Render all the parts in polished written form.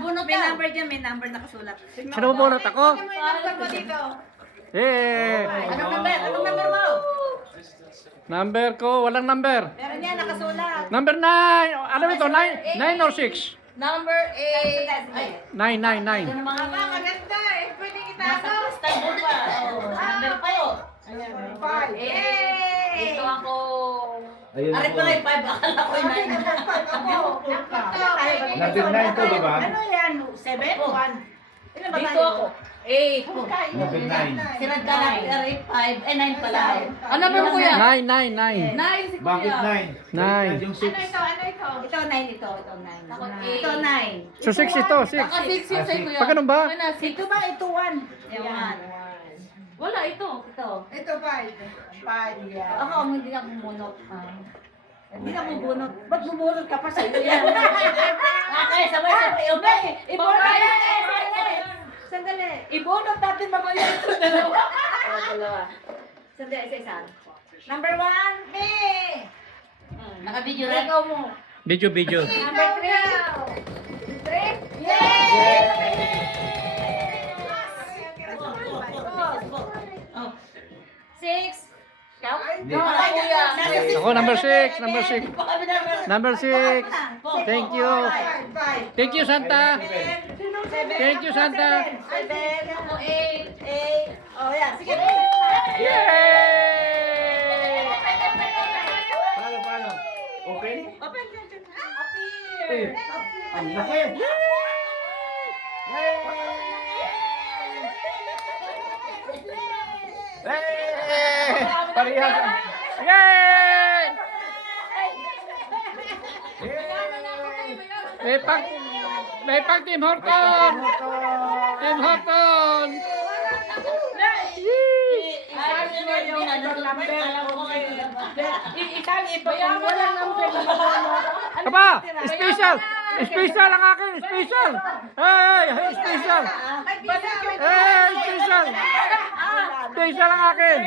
bunot May daw. number dyan, may number nakasulat. Ano mo bunot ako? Ano yung number mo dito? Eh, Anong number? Anong number mo? number ko, walang number. Meron yan, nakasulat. Number 9. Ano ito? 9 or 6? Number 8. Ay, 9, 9, 9. Ito namang maganda eh. Pwede nasa Istanbul pa. Oh, number po. Dito ako. Ari pala yung 5, akala ko yung 9. Number 9 to, di ba? Ano yan? 7? 1. Ilan ba Dito tayo? ako. 8. Number 9. Sinad ka na, Ari 5, 9 pala. Ano number mo kuya? 9, 9, 9. 9 si kuya. Bakit 9? 9. Yung 6. Ito 9 ito, ito 9. Ako, Ito 9. So 6 ito, 6. Ako 6 yun sa'yo kuya. Pag ganun ba? Okay na, 6. Ito ba? Ito 1. Ewan. Wala, ito. Ito. Ito 5. 5 yan. Ako, hindi na bumunot. Hindi na bubunot. Ba't bubunot ka pa sa iyo yan? Okay, sabay-sabay. Okay. Ibunot natin. Sandali. Ibunot natin mamaya ito dalawa. Dalawa. Sandali, isa-isa. Number 1, me. Naka-video rin. Ikaw mo. Video, video. Number 3. 3? Yay! 6. Ikaw? Ako, number 6. Number 6. Number 6. Thank you. 5. Thank you, Santa. Thank you, Santa. 7. Ako 8. 8. Oh, yeah. Sige. Yay! Paano? Open? Open. Ang laki! Hey! Parehas. Yay! May pang Team Horton. Team Horton. Aba, special. Special ang akin, special. Hey, special. Hey, special. Special ang akin.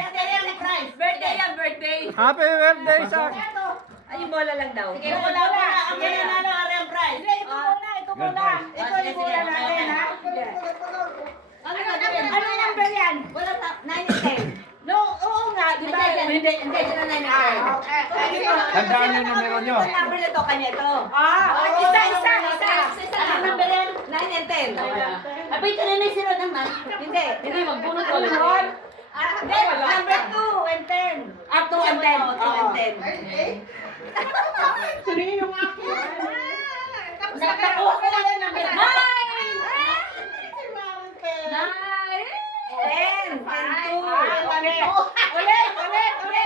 Birthday yan, birthday. Happy birthday sa akin. Ay, yung bola lang daw. Sige, bola. Ang nanalo, ari ang prize. Ito muna, ito muna. Ito yung bola natin, ha? Ano yung number yan? Wala na, 9 and 10. No, oo nga, di ba? Hindi, hindi, sila 9 and 10. Tandaan nyo yung numero nyo. Ang number nito, kanya ito. Isa. Ano number yan? 9 and 10. Abay, kanina yung zero naman. Hindi. Hindi, magbunot ko ulit. Hindi, number 2 and 10. 2 and 10. 2 and 10. Sino yung akin? Nakakuha ko lang yung number 9. 10 and 2. Ulit.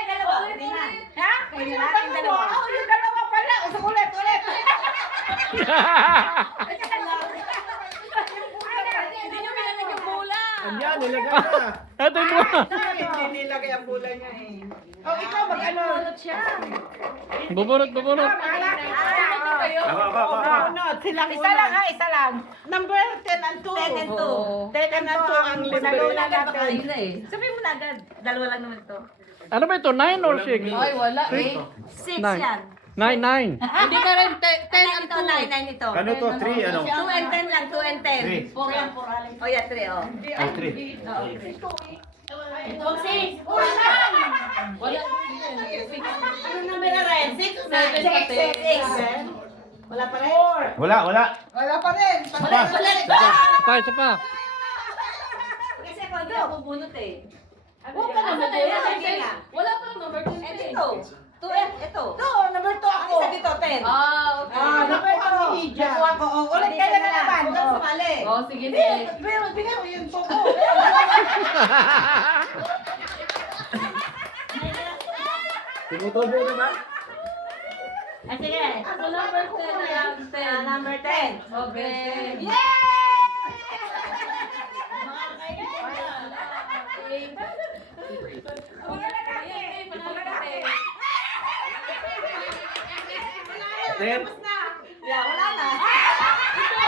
Dalawa. Hindi na. Ha? Kaya natin dalawa. Yung dalawa pala. Ulit. Hindi nyo pinamig yung bola. Yan, nilagay na. Ito mo. Hindi nilagay ang bola niya eh. Oh, ikaw mag-ano? Bubunot. Isa lang. Number 10 and 2. 10 and 2. 10 and 2 ang linaluna natin. Sabihin mo na agad. Dalawa lang naman ito. Ano ba ito? 9 or 6? Ay, wala. 6 Nine. yan. 9, 9. Hindi ka rin 10 and Ito, 9 ito. Ano to? 3, ano? 2 and 10 lang, 2 and 10. Three. 4 yan, 4 alin. Oh, yeah, 3, oh. Oh, 3. Oh, 6. Wala. Ano number na rin? 6 na. 6. Wala pa rin? Wala. Wala pa rin. Isa pa. Kasi ako, hindi ako bunot eh. Huwag ka na mag-bola. Wala pa lang number 20. Ito. 2 and ito. Ito, number 2 ako. Isa dito, 10. Okay. Number 2 ni Hija. Nakuha ko. Oh, ulit kayo na naman. Doon sumali. Oh, sige, sige. Pero bigyan mo yung tuko. Tumutubo na ba? Ah, sige. Ako number 10 na lang. 10. Number 10. Okay. Ten? Yeah, wala na. Ito,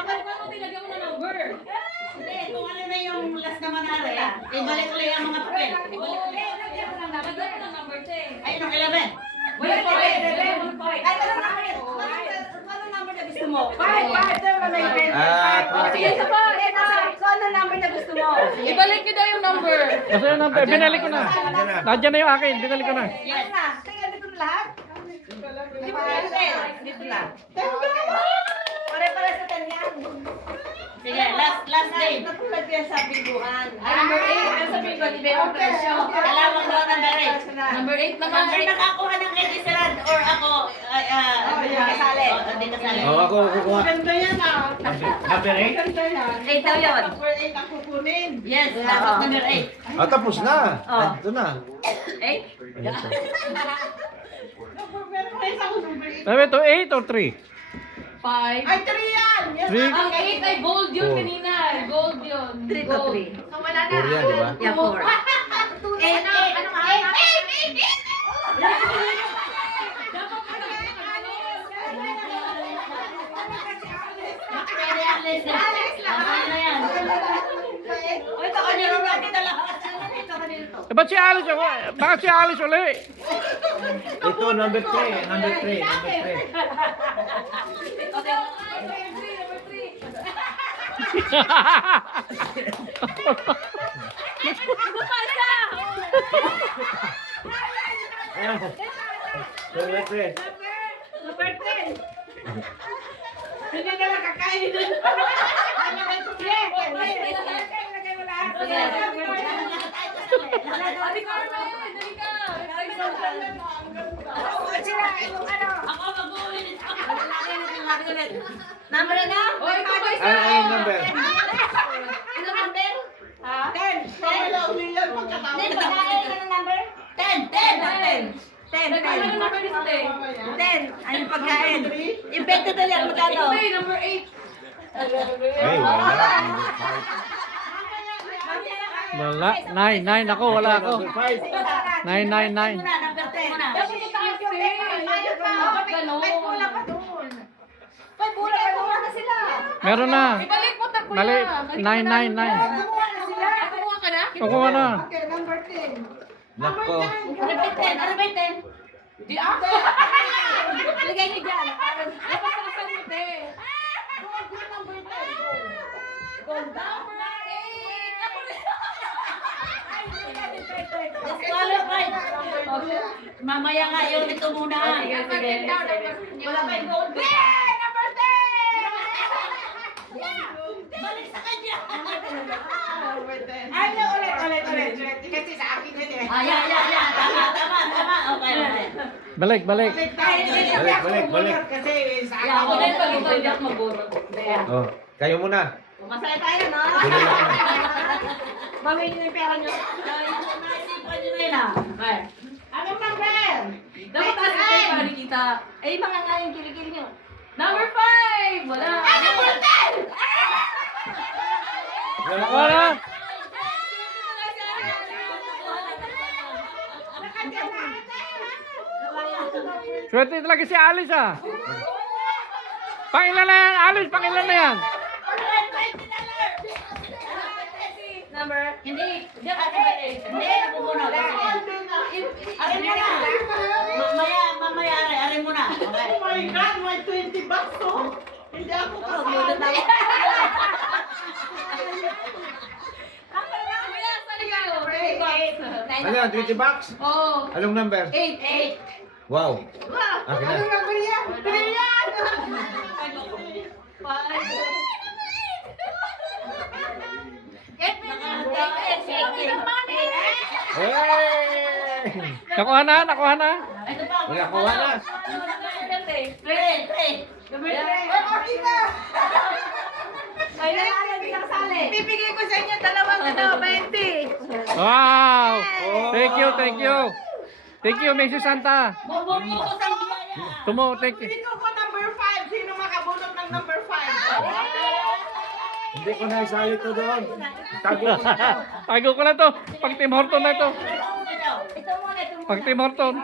bakit mo tinagyan mo na number? Hindi, kung ano na yung last na manari, ibalik ulit ang mga papel. Ibalik ulit. Lagyan mo ng number 10. Ayun ang 11. Wala pa rin. Ay, ano number? Ano number na gusto mo? 5. Ito na may 20. Ibalik niyo daw yung number. Kasi yung number, binalik ko na. Nandiyan na yung akin, binalik ko na. Yes. Tingnan dito na lahat. Dito na. Pare-pare sa kanyan. Sige, last game. Natulad yan sa biguan. Number 8. Ano sabihin ko? Di ba yung presyo? Alam mo daw number 8. Number 8 naman. Number nakakuha ng Eddie Serad or ako, kasali. Hindi kasali. Oh, ako kukuha. Ganda yan ah. Number 8? Ganda yan. 8 daw yun. Number 8 ang kukunin. Yes, dapat number 8. Ah, tapos na. Oh. Ito na. 8? Number 5 ako number 8. Sabi ito, 8 or 3? 5. Ay, 3 yan! Yes, 3? Ang 8 ay gold yun Four. kanina. Gold yun. 3 to 3. So wala na. 4 yan, di ba? Yeah, 4. 8. Ba't si Alice ako? Bakit si Alice uli? Ito, number 3. Number 3. Number 3. Ayan. Number 3. Number 10. Hindi ka lang kakain. Ate Carmen, dali ka. Ako mag-uulit. Number na? O, ito ba isa? Ay, number. Ano number? 10. Wala uli yan pagkatapos. Hindi, pagkain ka ng number? 10. 10. Nagkano yung number ni Sute? 10. Ano yung pagkain? Yung 20 doon yan, magkano? Sute, number 8. Ay, wala. Wala. 9 ako, wala ako. Number 5. 9. Muna, number 10. Dapat yung taas eh. Dapat ganon. May bola pa na sila. Meron na. Ibalik mo tagpo Mali. na. 9. 9. Kumuha na sila. Ay, kumuha ka na? Kukuha na. Okay, number 10. Nako. Ano ba 10? Ano ba 10? Di ako. Lagay niyo dyan. Dapat sa kasal mo, te. Number 10. Number 8. Ako rin. Disqualified. Mamaya nga yun, ito muna. Sige, sige. Wala pa yung gold. Number 10! Balik sa kanya. Number 10. Ano, ulit. Kasi sa akin yun eh. Yan. Tama. Okay. Balik. Balik. Balik. Kasi sa akin. Ako din pag ito, hindi ako magburot. Oh, kayo muna. Masaya tayo, no? Tuloy lang. Mamay niyo yung pera niyo. Naisipan nyo na yun ah. Okay. Anong number? Dapat taas ito yung para kita. Eh, mga nga yung kilikili niyo. Number 5! Wala. Wala. Swerte talaga si Alice ah. Pangilan na yan, Alice, pangilan na yan. Number? Hindi ako balik. Hindi ako muna. Arin mo na. Mamaya arin mo na. Okay. Oh my God, may 20 bucks oh. Hindi ako kasali. Ano yan, 20 bucks? Oh. Anong number? 8. Wow. Akin na. Anong number yan? 3 yan! Hey! Nakuha na. Ito pa. Nakakuha na. Three. Okay na! Bibigay ko sa inyo dalawang 20. Wow. Thank you. Thank you, Mrs. Santa. Bubukos ang biyaya. Thank you. Dito ko number 5. Sino makabunot ng number 5? Hindi ko na isali to doon. Tago ko na. Tago ko na to. Pag Tim Horton na ito. Pag Tim Horton.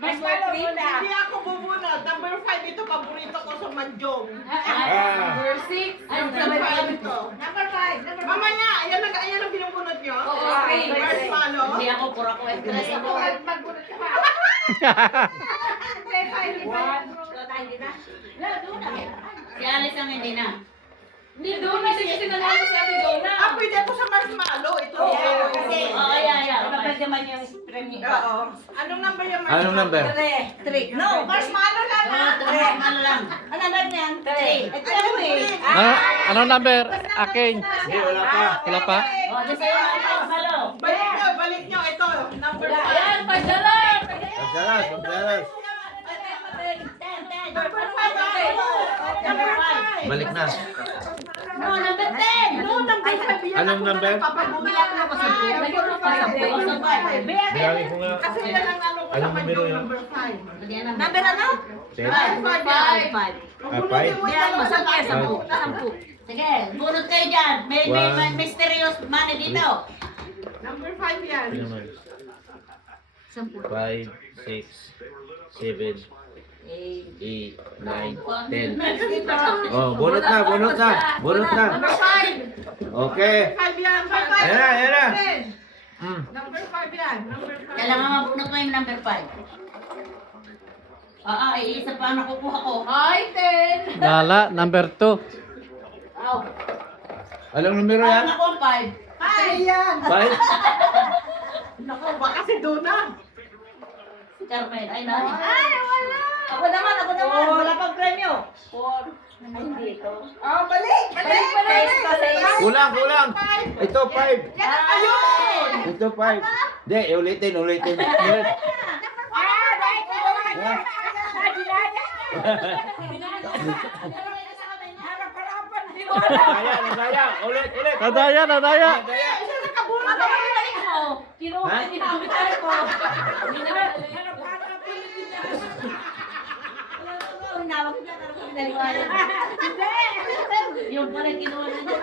Mas hindi ako bubunot. Number 5 ito, paborito ko sa Manjong. Number 6. Number 5 ito. Number 5. Mamaya, ayan ang binubunot nyo. Oo, okay. Marshmallow. Hindi ako pura ko. Magbunot ka pa. Si Alice ang hindi na. Hindi doon na kasi nanalo si Ate Donna. Pwede ako sa marshmallow. Ito. Kasi, Kapag naman yung premium. Oo. Anong number yung Anong number? 3. No, marshmallow lang ha. Ano lang? Ano number niyan? 3. Ito eh. Anong number? Akin. Hindi, wala pa. Wala pa? O, di sa'yo ang malo. Balik nyo. Ito. Number 5. Ayan, pagdalan! Pagdalas, pagdalas. Number 5. Number 5. Balik na. No, number 10. No, number 5 yan. Anong number? Papagulat na ako sa buhay. Lagyan mo pa sa Bilangin ko nga. Kasi yan ang ano ko sa Anong numero kanya, yun? number 5. Number ano? Ten. 5. 5? Yan, masama yan, 10. Sige, bunot kayo dyan. May One. mysterious money dito. Number 5 yan. 5, 6, 7, 8, 9, 10. Oh, bunot na, bunot na. Bunot na. Number 5. Okay. 5 yan. 5. Ayan na, ayan na. Number 5 yan. Number 5. Kailangan mabunot mo yung number 5. Isa pa ang nakukuha ko. Ay, 10! Lala, number 2. Anong numero yan? Ako ang 5. 5 yan. 5? Naku, baka si Donna. Si Carmen, ay nani. Ako naman. Wala pang premyo. 4. Ay, hindi ito. Oh, balik. Balik. Kulang, kulang. Ito, 5. Yan ang ayun. Ito, 5. Hindi, ulitin, ulitin. Nadaya, nadaya. Ulit, ulit. Nadaya, nadaya. Nadaya. Kinuha Ha? niya ang bitay ko. Yung pala kinuha na niya.